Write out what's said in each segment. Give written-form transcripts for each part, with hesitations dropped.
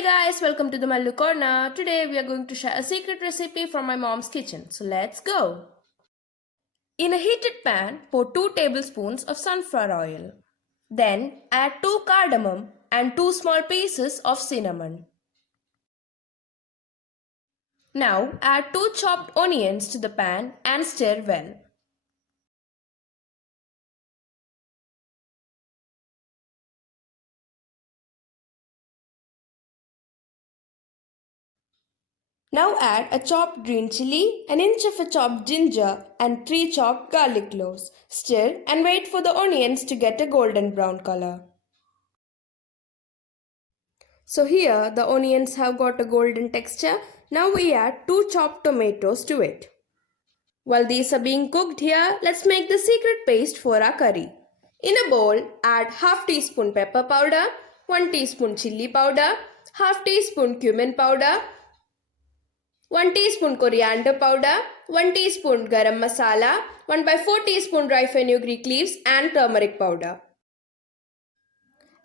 Hey guys, welcome to the Mallu Corner. Today we are going to share a secret recipe from my mom's kitchen. So let's go. In a heated pan, pour 2 tablespoons of sunflower oil. Then add 2 cardamom and 2 small pieces of cinnamon. Now add 2 chopped onions to the pan and stir well. Now add a chopped green chili, an inch of a chopped ginger and 3 chopped garlic cloves. Stir and wait for the onions to get a golden brown color. So here the onions have got a golden texture. Now we add 2 chopped tomatoes to it. While these are being cooked here, let's make the secret paste for our curry. In a bowl, add half teaspoon pepper powder, 1 teaspoon chili powder, half teaspoon cumin powder, 1 teaspoon coriander powder, 1 teaspoon garam masala, 1/4 teaspoon dry fenugreek leaves and turmeric powder.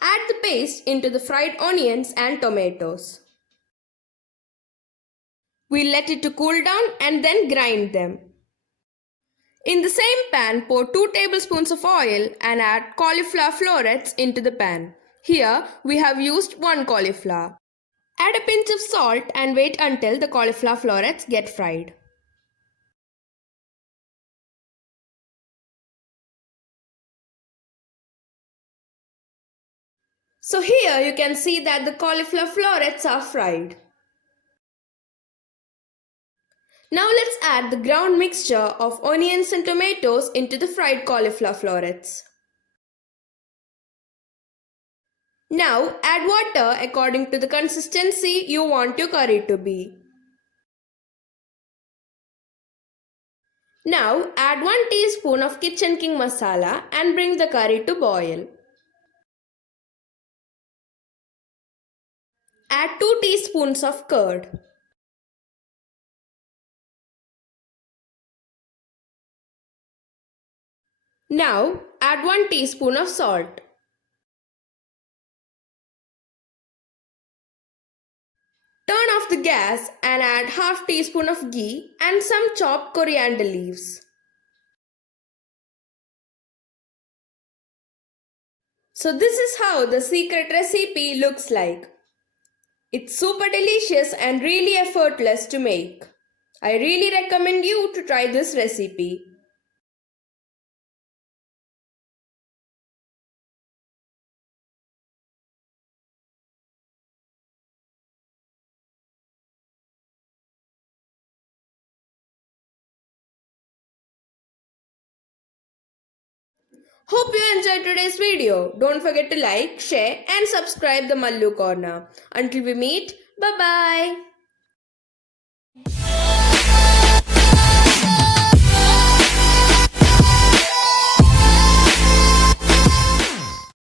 Add the paste into the fried onions and tomatoes. We'll let it to cool down and then grind them. In the same pan, pour 2 tablespoons of oil and add cauliflower florets into the pan. Here we have used 1 cauliflower. Add a pinch of salt and wait until the cauliflower florets get fried. So here you can see that the cauliflower florets are fried. Now let's add the ground mixture of onions and tomatoes into the fried cauliflower florets. Now add water according to the consistency you want your curry to be. Now add 1 teaspoon of Kitchen King masala and bring the curry to boil. Add 2 teaspoons of curd. Now add 1 teaspoon of salt. Turn off the gas and add half teaspoon of ghee and some chopped coriander leaves. So this is how the secret recipe looks like. It's super delicious and really effortless to make. I really recommend you to try this recipe. Hope you enjoyed today's video. Don't forget to like, share and subscribe the Mallu Corner. Until we meet, bye-bye.